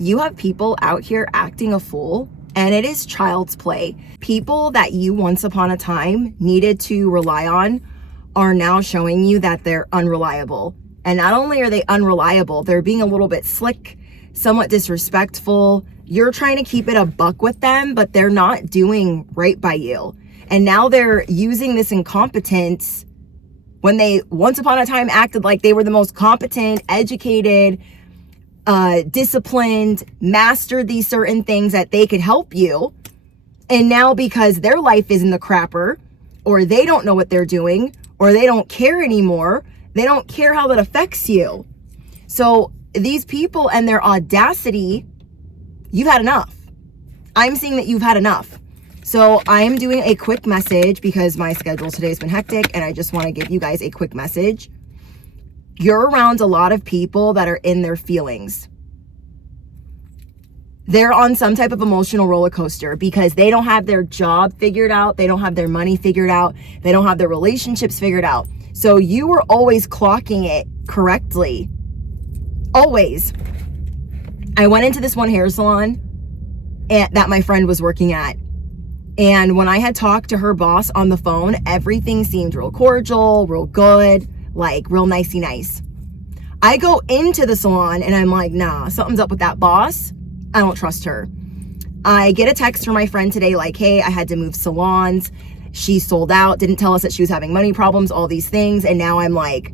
You have people out here acting a fool, and it is child's play. People that you once upon a time needed to rely on are now showing you that they're unreliable. And not only are they unreliable, they're being a little bit slick, somewhat disrespectful. You're trying to keep it a buck with them, but they're not doing right by you. And now they're using this incompetence when they once upon a time acted like they were the most competent, educated, disciplined, mastered these certain things that they could help you. And now because their life is in the crapper, or they don't know what they're doing, or they don't care anymore, they don't care how that affects you. So these people and their audacity, you've had enough. I'm seeing that you've had enough. So I'm doing a quick message because my schedule today has been hectic, and I just want to give you guys a quick message. You're around a lot of people that are in their feelings. They're on some type of emotional roller coaster because they don't have their job figured out. They don't have their money figured out. They don't have their relationships figured out. So you are always clocking it correctly. Always. I went into this one hair salon that my friend was working at. And when I had talked to her boss on the phone, everything seemed real cordial, real good, like real nicey nice. I go into the salon and I'm like, nah, something's up with that boss. I don't trust her. I get a text from my friend today like, hey, I had to move salons. She sold out, didn't tell us that she was having money problems, all these things. And now I'm like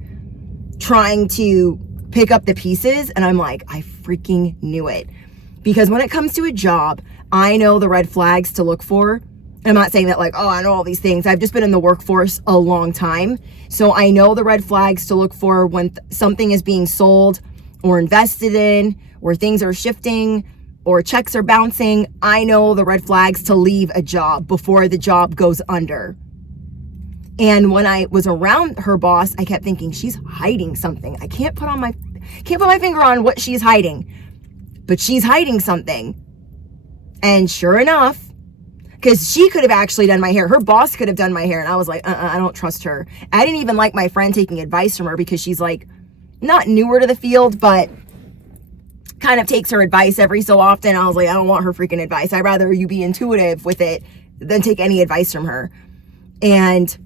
trying to pick up the pieces. And I'm like, I freaking knew it. Because when it comes to a job, I know the red flags to look for. I'm not saying that like, oh, I know all these things. I've just been in the workforce a long time. So I know the red flags to look for when something is being sold or invested in, or things are shifting, or checks are bouncing. I know the red flags to leave a job before the job goes under. And when I was around her boss, I kept thinking she's hiding something. I can't put my finger on what she's hiding, but she's hiding something. And sure enough, because she could have actually done my hair. Her boss could have done my hair. And I was like, I don't trust her. I didn't even like my friend taking advice from her because she's like not newer to the field, but kind of takes her advice every so often. I was like, I don't want her freaking advice. I'd rather you be intuitive with it than take any advice from her. And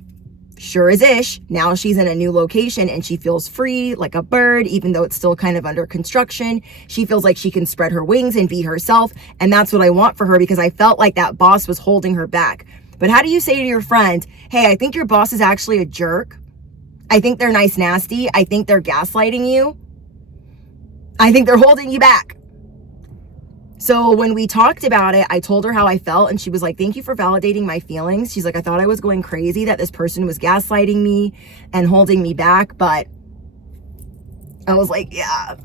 sure as ish, now she's in a new location and she feels free like a bird, even though it's still kind of under construction. She feels like she can spread her wings and be herself. And that's what I want for her, because I felt like that boss was holding her back. But how do you say to your friend, hey, I think your boss is actually a jerk. I think they're nice, nasty. I think they're gaslighting you. I think they're holding you back. So when we talked about it, I told her how I felt, and she was like, thank you for validating my feelings. She's like, I thought I was going crazy, that this person was gaslighting me and holding me back. But I was like, yeah,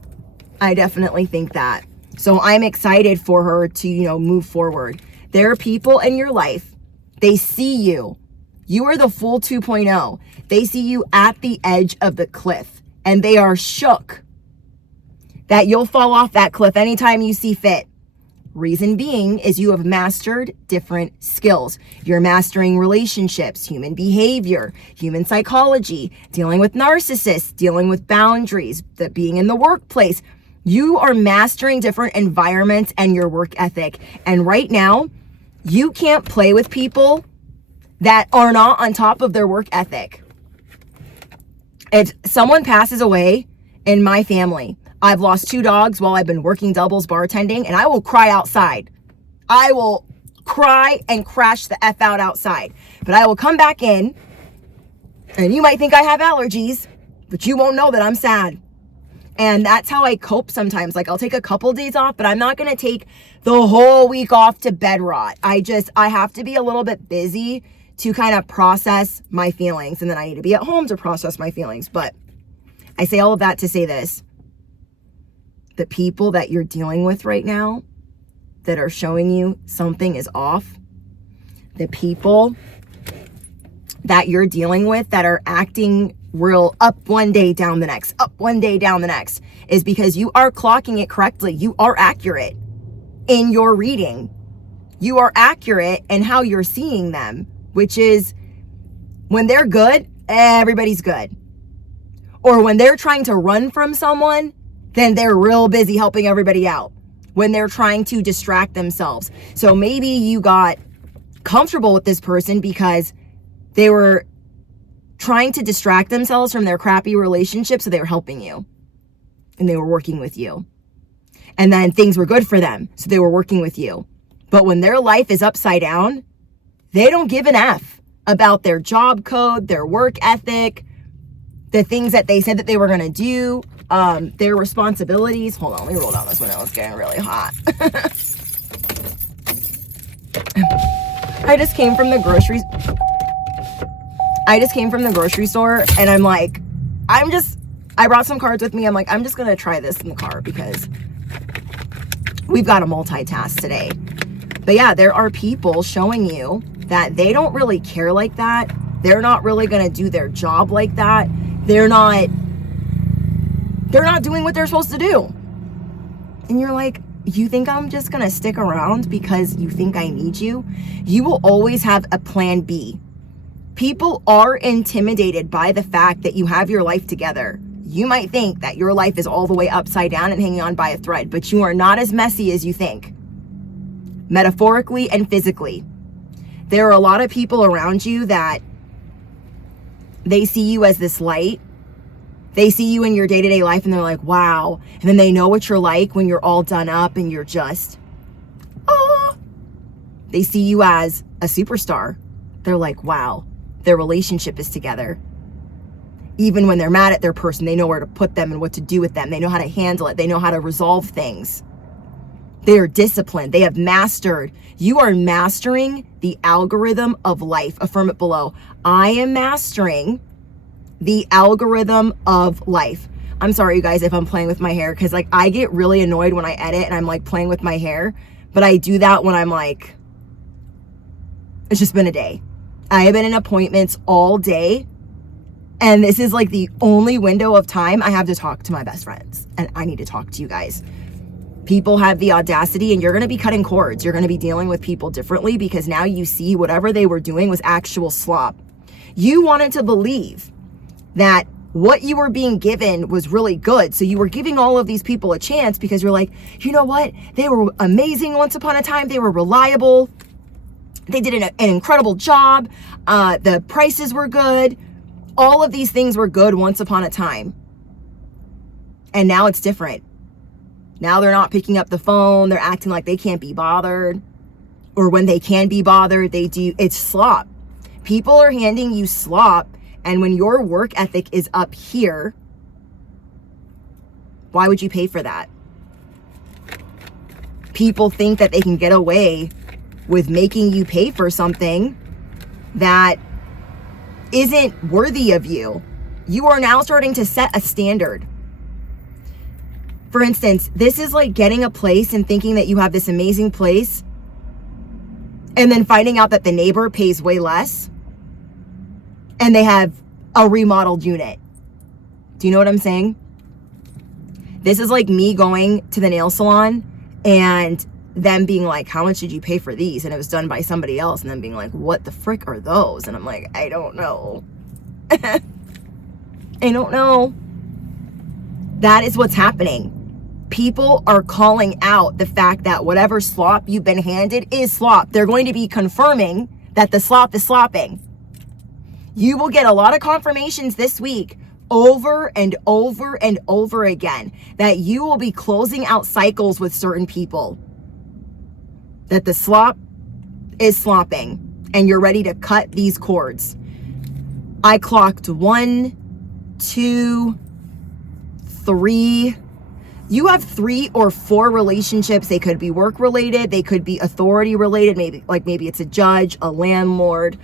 I definitely think that. So I'm excited for her to, move forward. There are people in your life, they see you. You are the full 2.0. They see you at the edge of the cliff, and they are shook that you'll fall off that cliff anytime you see fit. Reason being is you have mastered different skills. You're mastering relationships, human behavior, human psychology, dealing with narcissists, dealing with boundaries, that being in the workplace. You are mastering different environments and your work ethic. And right now, you can't play with people that are not on top of their work ethic. If someone passes away in my family, I've lost 2 dogs while I've been working doubles bartending, and I will cry outside. I will cry and crash the F out outside. But I will come back in, and you might think I have allergies, but you won't know that I'm sad. And that's how I cope sometimes. Like, I'll take a couple days off, but I'm not going to take the whole week off to bed rot. I have to be a little bit busy to kind of process my feelings, and then I need to be at home to process my feelings. But I say all of that to say this. The people that you're dealing with right now that are showing you something is off, the people that you're dealing with that are acting real up one day, down the next, up one day, down the next, is because you are clocking it correctly. You are accurate in your reading. You are accurate in how you're seeing them, which is when they're good, everybody's good. Or when they're trying to run from someone, then they're real busy helping everybody out. when they're trying to distract themselves. So maybe you got comfortable with this person because they were trying to distract themselves from their crappy relationship, so they were helping you and they were working with you. And then things were good for them, so they were working with you. But when their life is upside down, they don't give an F about their job code, their work ethic, the things that they said that they were going to do, their responsibilities. Hold on, let me roll down this window. It's getting really hot. I just came from the grocery store and I'm like, I brought some cards with me. I'm like, I'm just going to try this in the car because we've got to multitask today. But yeah, there are people showing you that they don't really care like that. They're not really going to do their job like that. They're not doing what they're supposed to do. And you're like, you think I'm just going to stick around because you think I need you? You will always have a plan B. People are intimidated by the fact that you have your life together. You might think that your life is all the way upside down and hanging on by a thread, but you are not as messy as you think. Metaphorically and physically. There are a lot of people around you that they see you as this light. They see you in your day-to-day life and they're like, wow. And then they know what you're like when you're all done up and you're just, oh. They see you as a superstar. They're like, wow, their relationship is together. Even when they're mad at their person, they know where to put them and what to do with them. They know how to handle it. They know how to resolve things. They are disciplined. They have mastered. You are mastering the algorithm of life. Affirm it below. I am mastering the algorithm of life. I'm sorry, you guys, if I'm playing with my hair, because like I get really annoyed when I edit and I'm like playing with my hair, but I do that when I'm like, it's just been a day. I have been in appointments all day, and this is like the only window of time I have to talk to my best friends, and I need to talk to you guys. People have the audacity, and you're going to be cutting cords. You're going to be dealing with people differently because now you see whatever they were doing was actual slop. You wanted to believe that what you were being given was really good. So you were giving all of these people a chance because you're like, you know what? They were amazing once upon a time. They were reliable. They did an incredible job. The prices were good. All of these things were good once upon a time. And now it's different. Now they're not picking up the phone. They're acting like they can't be bothered. Or when they can be bothered, it's slop. People are handing you slop. And when your work ethic is up here, why would you pay for that? People think that they can get away with making you pay for something that isn't worthy of you. You are now starting to set a standard. For instance, this is like getting a place and thinking that you have this amazing place and then finding out that the neighbor pays way less and they have a remodeled unit. Do you know what I'm saying? This is like me going to the nail salon and them being like, how much did you pay for these? And it was done by somebody else. And then being like, what the frick are those? And I'm like, I don't know. I don't know. That is what's happening. People are calling out the fact that whatever slop you've been handed is slop. They're going to be confirming that the slop is slopping. You will get a lot of confirmations this week over and over and over again that you will be closing out cycles with certain people. That the slop is slopping and you're ready to cut these cords. I clocked 1, 2, 3. You have 3 or 4 relationships. They could be work related. They could be authority related. Maybe it's a judge, a landlord,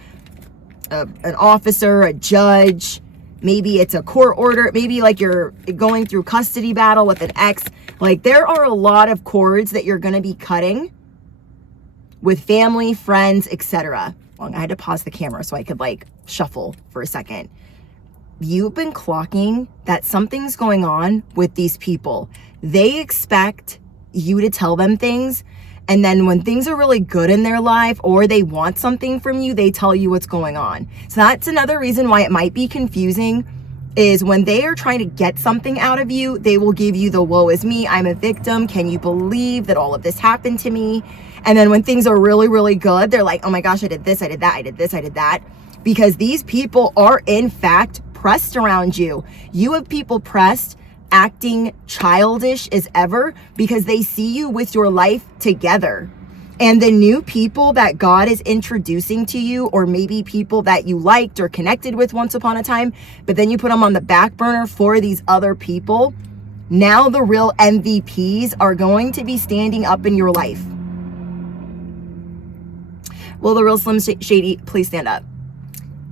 an officer, a judge. Maybe it's a court order. Maybe like you're going through custody battle with an ex. Like there are a lot of cords that you're going to be cutting with family, friends, etc. Well, I had to pause the camera so I could like shuffle for a second. You've been clocking that something's going on with these people. They expect you to tell them things. And then when things are really good in their life or they want something from you, they tell you what's going on. So that's another reason why it might be confusing is when they are trying to get something out of you, they will give you the woe is me, I'm a victim, can you believe that all of this happened to me? And then when things are really, really good, they're like, oh my gosh, I did this, I did that, I did this, I did that. Because these people are in fact pressed around you. You have people pressed, acting childish as ever because they see you with your life together. And the new people that God is introducing to you, or maybe people that you liked or connected with once upon a time, but then you put them on the back burner for these other people, now the real MVPs are going to be standing up in your life. Will the real Slim Shady please stand up?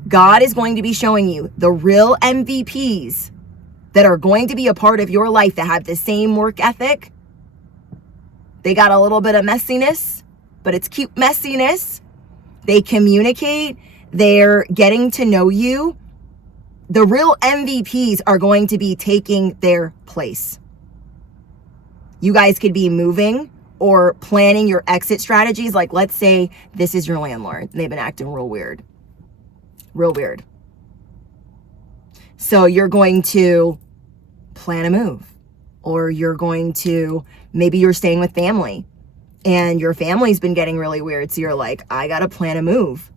God is going to be showing you the real MVPs that are going to be a part of your life that have the same work ethic. They got a little bit of messiness, but it's cute messiness. They communicate. They're getting to know you. The real MVPs are going to be taking their place. You guys could be moving or planning your exit strategies. Like, let's say this is your landlord. They've been acting real weird. Real weird. So you're going to plan a move, or you're going to, maybe you're staying with family and your family's been getting really weird. So you're like, I got to plan a move.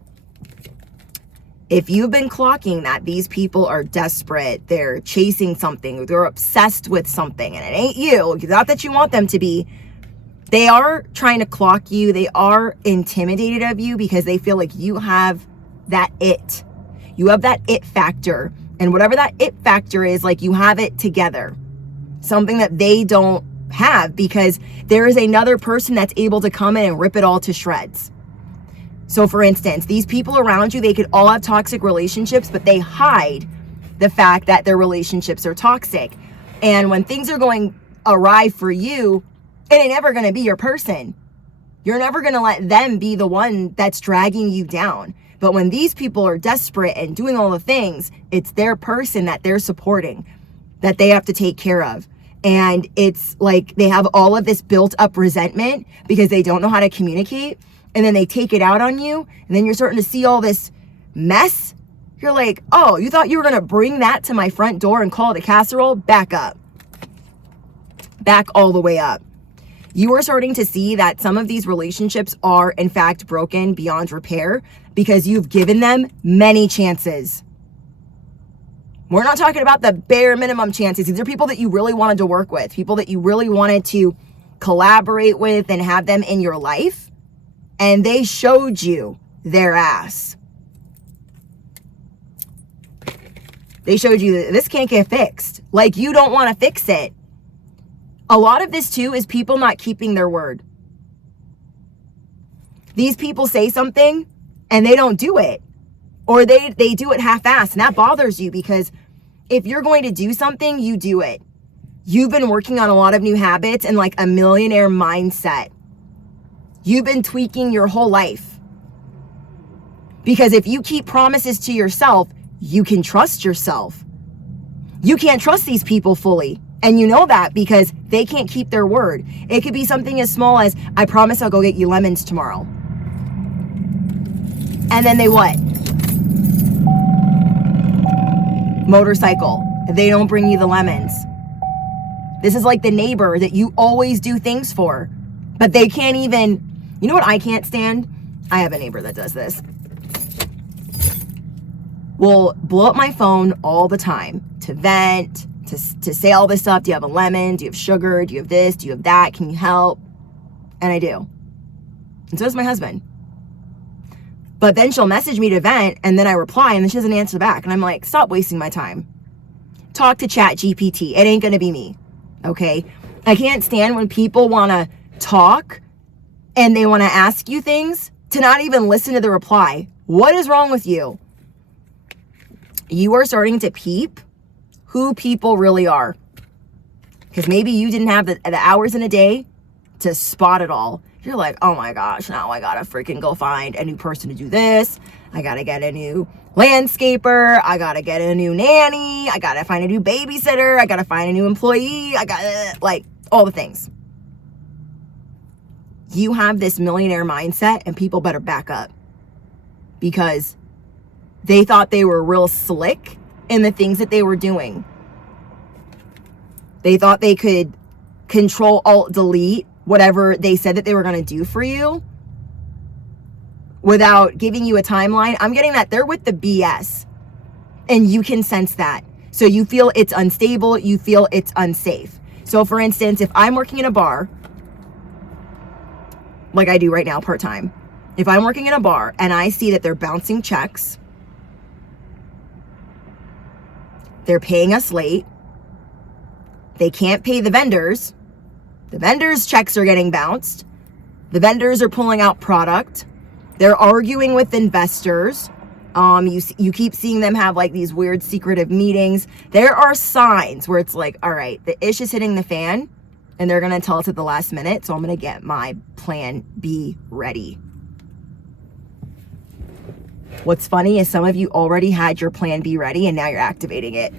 If you've been clocking that these people are desperate, they're chasing something, they're obsessed with something, and it ain't you, not that you want them to be, they are trying to clock you. They are intimidated of you because they feel like you have that it. You have that it factor. And whatever that it factor is, like, you have it together. Something that they don't have, because there is another person that's able to come in and rip it all to shreds. So for instance, these people around you, they could all have toxic relationships, but they hide the fact that their relationships are toxic. And when things are going awry for you, it ain't ever going to be your person. You're never going to let them be the one that's dragging you down. But when these people are desperate and doing all the things, it's their person that they're supporting, that they have to take care of. And it's like they have all of this built up resentment because they don't know how to communicate. And then they take it out on you. And then you're starting to see all this mess. You're like, oh, you thought you were going to bring that to my front door and call it a casserole? Back up. Back all the way up. You are starting to see that some of these relationships are in fact broken beyond repair because you've given them many chances. We're not talking about the bare minimum chances. These are people that you really wanted to work with, people that you really wanted to collaborate with and have them in your life. And they showed you their ass. They showed you that this can't get fixed. Like, you don't want to fix it. A lot of this too is people not keeping their word. These people say something and they don't do it, or they do it half-assed, and that bothers you because if you're going to do something, you do it. You've been working on a lot of new habits and like a millionaire mindset. You've been tweaking your whole life because if you keep promises to yourself, you can trust yourself. You can't trust these people fully. And you know that because they can't keep their word. It could be something as small as, I promise I'll go get you lemons tomorrow. And then they what? Motorcycle. They don't bring you the lemons. This is like the neighbor that you always do things for. But they can't even, you know what I can't stand? I have a neighbor that does this. Will blow up my phone all the time to vent, to say all this stuff. Do you have a lemon? Do you have sugar? Do you have this? Do you have that? Can you help? And I do. And so does my husband. But then she'll message me to vent, and then I reply, and then she doesn't answer back. And I'm like, stop wasting my time. Talk to Chat GPT. It ain't going to be me. Okay? I can't stand when people want to talk and they want to ask you things to not even listen to the reply. What is wrong with you? You are starting to peep who people really are. Because maybe you didn't have the hours in a day to spot it all. You're like, oh my gosh, now I gotta freaking go find a new person to do this. I gotta get a new landscaper. I gotta get a new nanny. I gotta find a new babysitter. I gotta find a new employee. I gotta, like, all the things. You have this millionaire mindset and people better back up. Because they thought they were real slick in the things that they were doing. They thought they could Control Alt Delete whatever they said that they were going to do for you without giving you a timeline. I'm getting that they're with the BS, and you can sense that. So you feel it's unstable, you feel it's unsafe. So for instance, if I'm working in a bar, like I do right now part-time, if I'm working in a bar and I see that they're bouncing checks, they're paying us late, they can't pay the vendors checks are getting bounced, the vendors are pulling out product, they're arguing with investors, you keep seeing them have like these weird secretive meetings. There are signs where it's like, all right, the ish is hitting the fan, and they're going to tell us at the last minute, so I'm going to get my plan B ready. What's funny is some of you already had your plan B ready, and now you're activating it.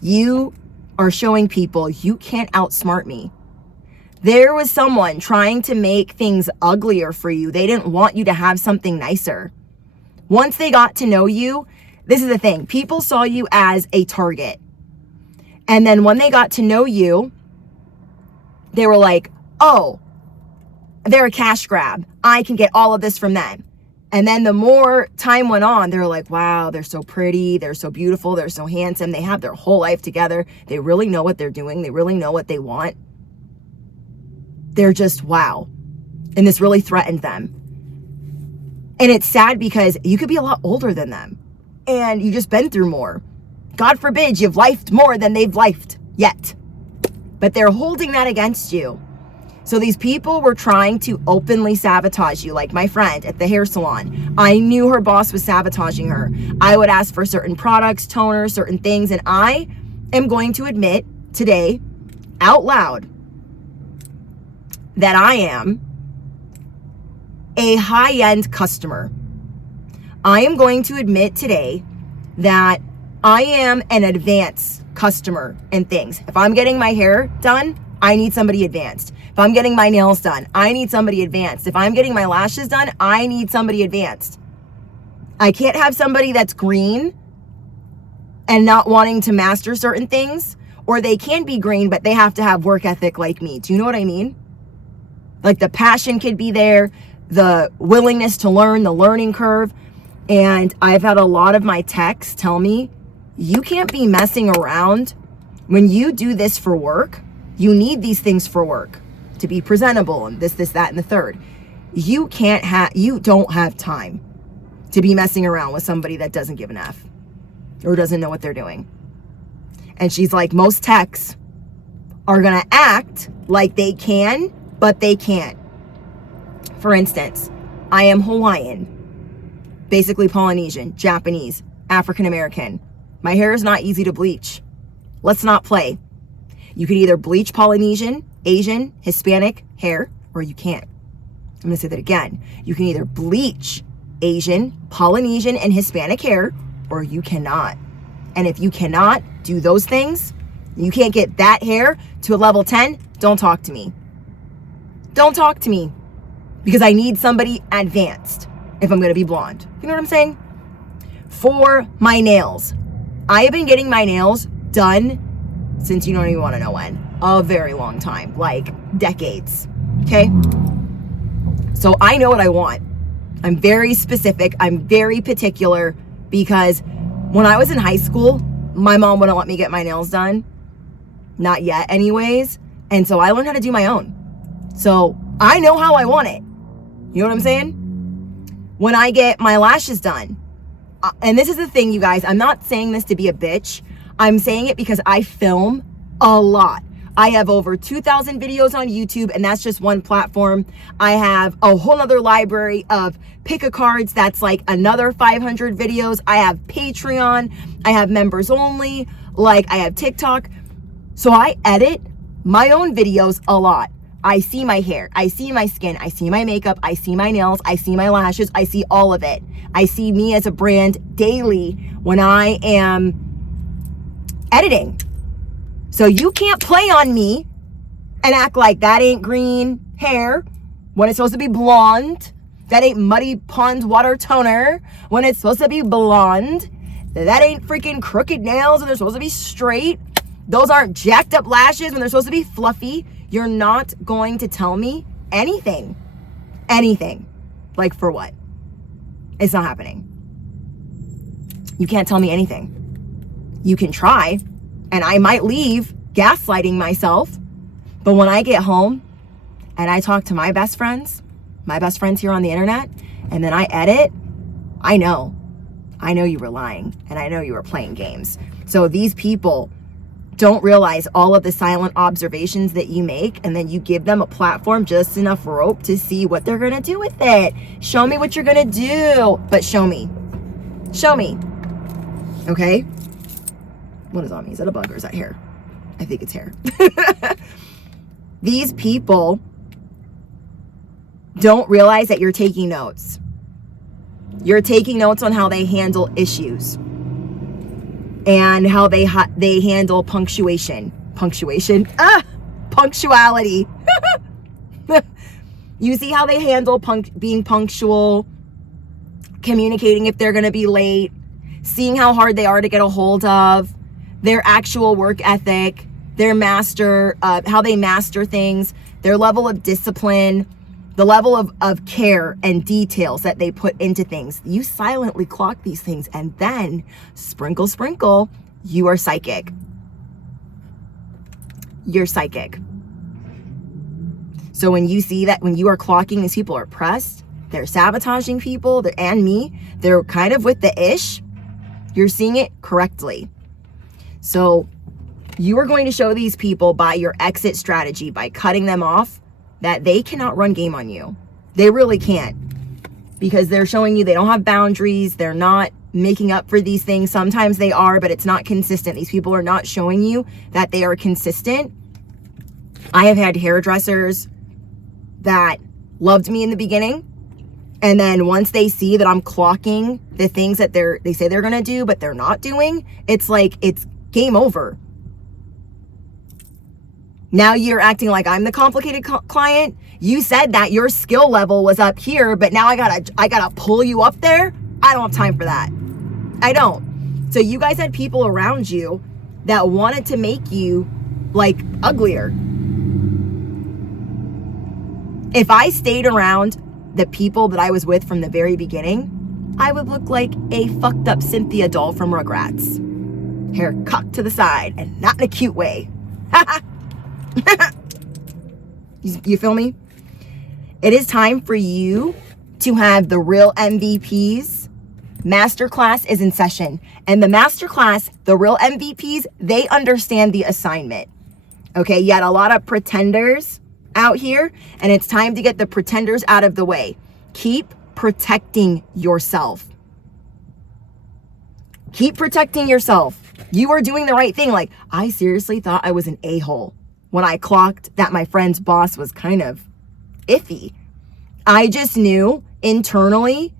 You are showing people you can't outsmart me. There was someone trying to make things uglier for you. They didn't want you to have something nicer. Once they got to know you, this is the thing, people saw you as a target. And then when they got to know you, they were like, oh, they're a cash grab. I can get all of this from them. And then the more time went on, they're like, wow, they're so pretty. They're so beautiful. They're so handsome. They have their whole life together. They really know what they're doing. They really know what they want. They're just, wow. And this really threatened them. And it's sad because you could be a lot older than them and you just been through more. God forbid you've lifed more than they've lifed yet. But they're holding that against you. So these people were trying to openly sabotage you, like my friend at the hair salon. I knew her boss was sabotaging her. I would ask for certain products, toners, certain things, and I am going to admit today out loud that I am a high-end customer. I am going to admit today that I am an advanced customer in things. If I'm getting my hair done, I need somebody advanced. If I'm getting my nails done, I need somebody advanced. If I'm getting my lashes done, I need somebody advanced. I can't have somebody that's green and not wanting to master certain things, or they can be green, but they have to have work ethic like me. Do you know what I mean? Like the passion could be there, the willingness to learn, the learning curve. And I've had a lot of my techs tell me, you can't be messing around. When you do this for work, you need these things for work to be presentable and this, that, and the third. You don't have time to be messing around with somebody that doesn't give an F or doesn't know what they're doing. And she's like, most techs are gonna act like they can, but they can't. For instance, I am Hawaiian, basically Polynesian, Japanese, African American. My hair is not easy to bleach. Let's not play. You can either bleach Polynesian, Asian, Hispanic hair, or you can't. I'm gonna say that again. You can either bleach Asian, Polynesian, and Hispanic hair, or you cannot. And if you cannot do those things, you can't get that hair to a level 10, don't talk to me. Don't talk to me. Because I need somebody advanced if I'm gonna be blonde. You know what I'm saying? For my nails, I have been getting my nails done since you don't even wanna know when. A very long time, like decades, okay? So I know what I want. I'm very specific, I'm very particular, because when I was in high school, my mom wouldn't let me get my nails done. Not yet anyways. And so I learned how to do my own. So I know how I want it. You know what I'm saying? When I get my lashes done, and this is the thing, you guys, I'm not saying this to be a bitch. I'm saying it because I film a lot. I have over 2,000 videos on YouTube, and that's just one platform. I have a whole other library of pick-a-cards. That's like another 500 videos. I have Patreon. I have members only. Like, I have TikTok. So I edit my own videos a lot. I see my hair, I see my skin, I see my makeup, I see my nails, I see my lashes, I see all of it. I see me as a brand daily when I am editing. So you can't play on me and act like that ain't green hair when it's supposed to be blonde. That ain't muddy pond water toner when it's supposed to be blonde. That ain't freaking crooked nails and they're supposed to be straight. Those aren't jacked up lashes when they're supposed to be fluffy. You're not going to tell me anything. Anything. Like for what? It's not happening. You can't tell me anything. You can try, and I might leave gaslighting myself, but when I get home and I talk to my best friends here on the internet, and then I edit, I know you were lying, and I know you were playing games. So these people don't realize all of the silent observations that you make, and then you give them a platform, just enough rope to see what they're gonna do with it. Show me what you're gonna do, but show me. Okay? What is on me? Is that a bug or is that hair? I think it's hair. These people don't realize that you're taking notes. You're taking notes on how they handle issues and how they handle punctuality. You see how they handle being punctual, communicating if they're going to be late, seeing how hard they are to get a hold of, their actual work ethic, their how they master things, their level of discipline, the level of care and details that they put into things. You silently clock these things, and then sprinkle, you are psychic. You're psychic. So when you see that, when you are clocking these people are pressed, they're sabotaging people, they're kind of with the ish, you're seeing it correctly. So you are going to show these people by your exit strategy, by cutting them off, that they cannot run game on you. They really can't, because they're showing you they don't have boundaries. They're not making up for these things. Sometimes they are, but it's not consistent. These people are not showing you that they are consistent. I have had hairdressers that loved me in the beginning, and then once they see that I'm clocking the things that they say they're gonna do, but they're not doing, it's like it's game over. Now you're acting like I'm the complicated client. You said that your skill level was up here, but now I gotta pull you up there. I don't have time for that. I don't. So you guys had people around you that wanted to make you like uglier. If I stayed around the people that I was with from the very beginning, I would look like a fucked up Cynthia doll from Rugrats. Hair cocked to the side, and not in a cute way. You feel me? It is time for you to have the real MVPs. Masterclass is in session. And the masterclass, the real MVPs, they understand the assignment. Okay, you had a lot of pretenders out here, and it's time to get the pretenders out of the way. Keep protecting yourself. Keep protecting yourself. You are doing the right thing. Like, I seriously thought I was an a-hole when I clocked that my friend's boss was kind of iffy. I just knew internally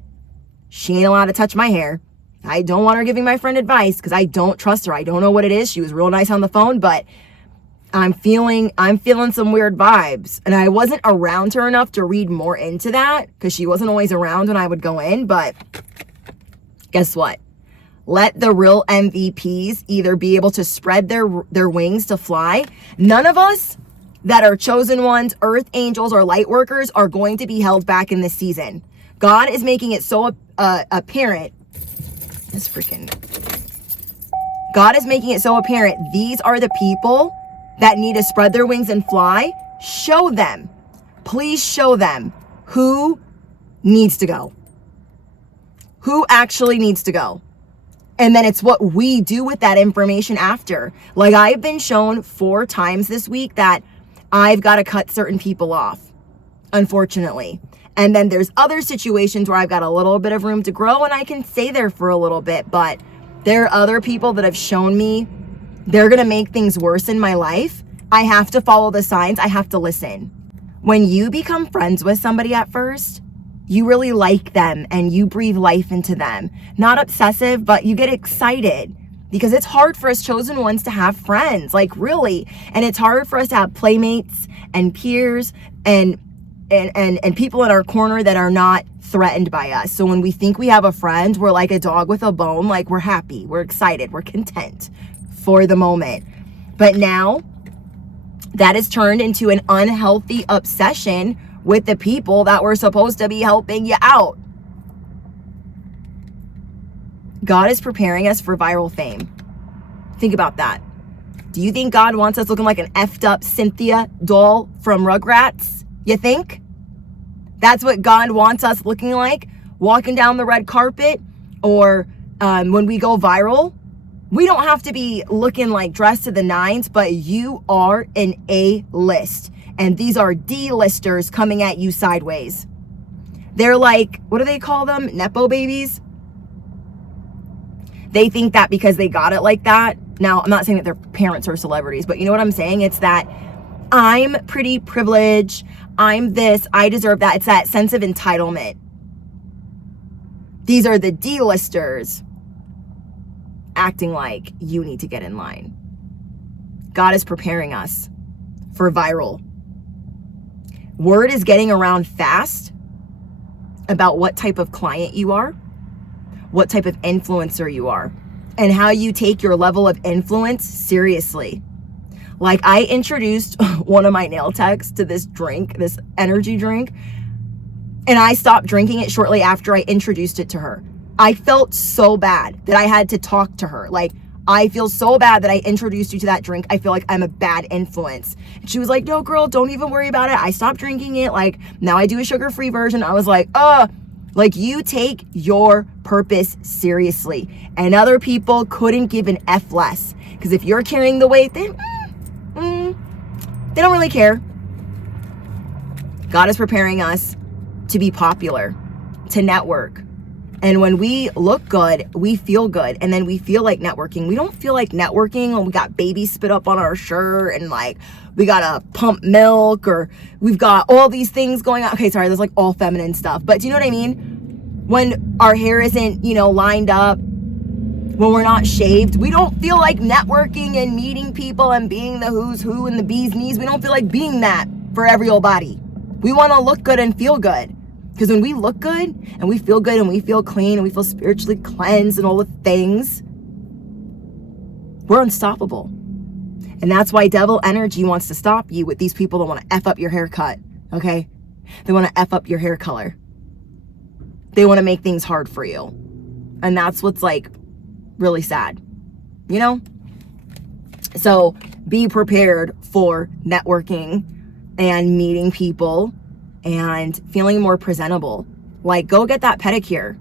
she ain't allowed to touch my hair. I don't want her giving my friend advice because I don't trust her. I don't know what it is. She was real nice on the phone, but I'm feeling some weird vibes. And I wasn't around her enough to read more into that because she wasn't always around when I would go in. But guess what? Let the real MVPs either be able to spread their wings to fly. None of us that are chosen ones, earth angels, or light workers are going to be held back in this season. God is making it so apparent. God is making it so apparent. These are the people that need to spread their wings and fly. Show them. Please show them who needs to go. Who actually needs to go. And then it's what we do with that information after. Like, I've been shown 4 times this week that I've got to cut certain people off, unfortunately. And then there's other situations where I've got a little bit of room to grow and I can stay there for a little bit. But there are other people that have shown me they're going to make things worse in my life. I have to follow the signs. I have to listen. When you become friends with somebody at first, you really like them and you breathe life into them. Not obsessive, but you get excited because it's hard for us chosen ones to have friends, like really. And it's hard for us to have playmates and peers. And and people in our corner that are not threatened by us. So when we think we have a friend, we're like a dog with a bone. Like, we're happy, we're excited, we're content for the moment. But now that is turned into an unhealthy obsession with the people that were supposed to be helping you out. God is preparing us for viral fame. Think about that. Do you think God wants us looking like an effed up Cynthia doll from Rugrats? You think? That's what God wants us looking like? Walking down the red carpet? Or when we go viral? We don't have to be looking like dressed to the nines, but you are an A-list. And these are D-listers coming at you sideways. They're like, what do they call them? Nepo babies? They think that because they got it like that. Now, I'm not saying that their parents are celebrities, but you know what I'm saying? It's that I'm pretty privileged. I'm this. I deserve that. It's that sense of entitlement. These are the D-listers acting like you need to get in line. God is preparing us for viral. Word is getting around fast about what type of client you are, what type of influencer you are, and how you take your level of influence seriously. Like, I introduced one of my nail techs to this drink, this energy drink, and I stopped drinking it shortly after I introduced it to her. I felt so bad that I had to talk to her. Like, I feel so bad that I introduced you to that drink. I feel like I'm a bad influence. And she was like, no, girl, don't even worry about it. I stopped drinking it. Like, now I do a sugar-free version. I was like, like, you take your purpose seriously. And other people couldn't give an F less. Because if you're carrying the weight, they don't really care. God is preparing us to be popular, to network. And when we look good, we feel good. And then we feel like networking. We don't feel like networking when we got baby spit up on our shirt and like we gotta pump milk or we've got all these things going on. Okay, sorry, there's like all feminine stuff. But do you know what I mean? When our hair isn't, lined up, when we're not shaved, we don't feel like networking and meeting people and being the who's who and the bee's knees. We don't feel like being that for every old body. We want to look good and feel good. Because when we look good and we feel good and we feel clean and we feel spiritually cleansed and all the things, we're unstoppable. And that's why devil energy wants to stop you with these people that want to F up your haircut, okay? They want to F up your hair color. They want to make things hard for you. And that's what's like really sad, So be prepared for networking and meeting people and feeling more presentable. Like, go get that pedicure.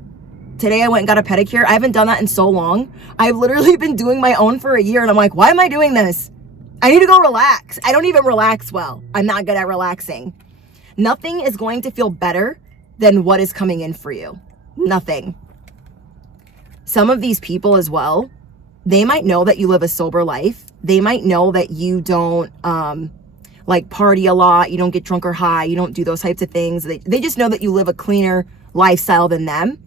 Today I went and got a pedicure. I haven't done that in so long. I've literally been doing my own for a year and I'm like, why am I doing this? I need to go relax. I don't even relax well. I'm not good at relaxing. Nothing is going to feel better than what is coming in for you. Nothing. Some of these people as well, they might know that you live a sober life. They might know that you don't party a lot, you don't get drunk or high, you don't do those types of things. They just know that you live a cleaner lifestyle than them.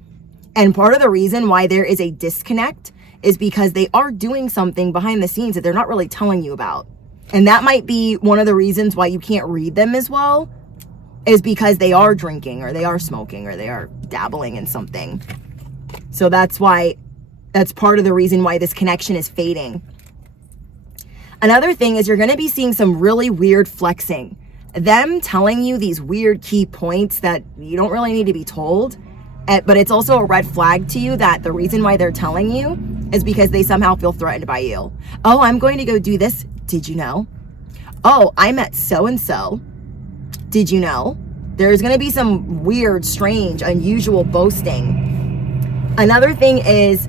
And part of the reason why there is a disconnect is because they are doing something behind the scenes that they're not really telling you about. And that might be one of the reasons why you can't read them as well, is because they are drinking or they are smoking or they are dabbling in something. So that's part of the reason why this connection is fading. Another thing is you're going to be seeing some really weird flexing. Them telling you these weird key points that you don't really need to be told. But it's also a red flag to you that the reason why they're telling you is because they somehow feel threatened by you. Oh, I'm going to go do this. Did you know? Oh, I met so-and-so. Did you know? There's going to be some weird, strange, unusual boasting. Another thing is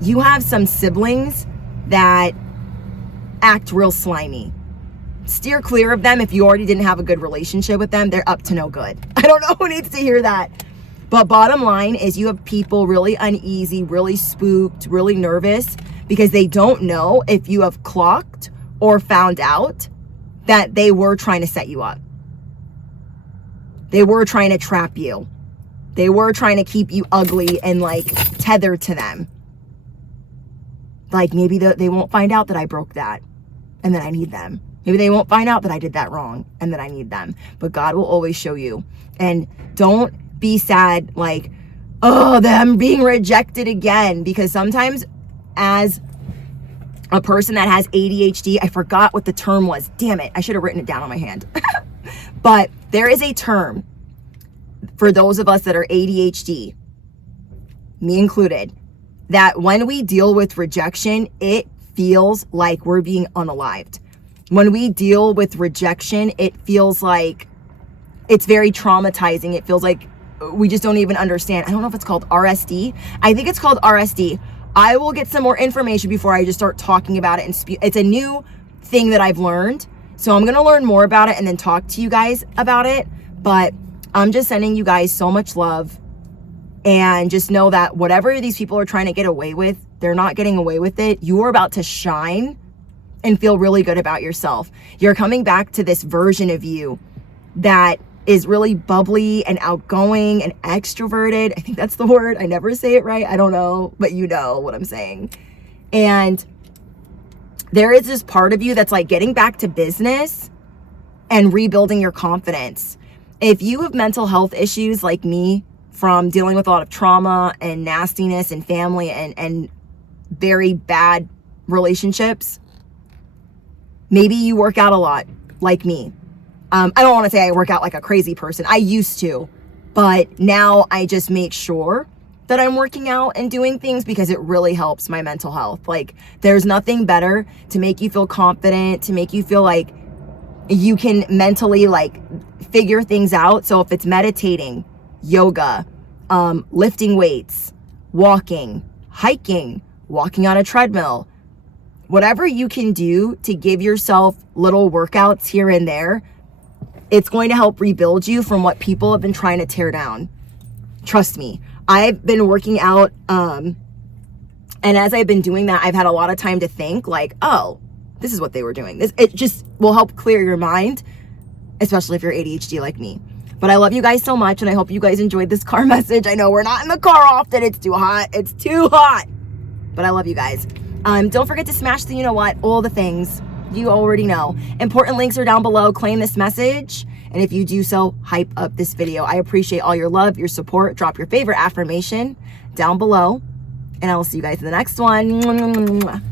you have some siblings that act real slimy. Steer clear of them if you already didn't have a good relationship with them. They're up to no good. I don't know who needs to hear that. But bottom line is you have people really uneasy, really spooked, really nervous because they don't know if you have clocked or found out that they were trying to set you up. They were trying to trap you. They were trying to keep you ugly and tethered to them. Maybe they won't find out that I broke that and that I need them. Maybe they won't find out that I did that wrong and that I need them. But God will always show you. And don't be sad like, oh, them being rejected again. Because sometimes as a person that has ADHD, I forgot what the term was. Damn it. I should have written it down on my hand. But there is a term for those of us that are ADHD, me included, that when we deal with rejection, it feels like we're being unalived. When we deal with rejection, it feels like it's very traumatizing. It feels like we just don't even understand. I don't know if it's called RSD. I think it's called RSD. I will get some more information before I just start talking about it and it's a new thing that I've learned. So I'm going to learn more about it and then talk to you guys about it. But I'm just sending you guys so much love, and just know that whatever these people are trying to get away with, they're not getting away with it. You are about to shine and feel really good about yourself. You're coming back to this version of you that is really bubbly and outgoing and extroverted. I think that's the word. I never say it right. I don't know, but you know what I'm saying. And there is this part of you that's like getting back to business and rebuilding your confidence. If you have mental health issues like me, from dealing with a lot of trauma and nastiness and family and very bad relationships, maybe you work out a lot like me. I don't want to say I work out like a crazy person. I used to, but now I just make sure that I'm working out and doing things because it really helps my mental health. Like, there's nothing better to make you feel confident, to make you feel like you can mentally like figure things out. So if it's meditating, yoga, lifting weights, walking, hiking, walking on a treadmill, whatever you can do to give yourself little workouts here and there, it's going to help rebuild you from what people have been trying to tear down. Trust me, I've been working out, and as I've been doing that, I've had a lot of time to think like, oh, this is what they were doing. It just will help clear your mind, especially if you're ADHD like me. But I love you guys so much, and I hope you guys enjoyed this car message. I know we're not in the car often. It's too hot. It's too hot. But I love you guys. Don't forget to smash the you know what, all the things you already know. Important links are down below. Claim this message. And if you do so, hype up this video. I appreciate all your love, your support. Drop your favorite affirmation down below. And I will see you guys in the next one.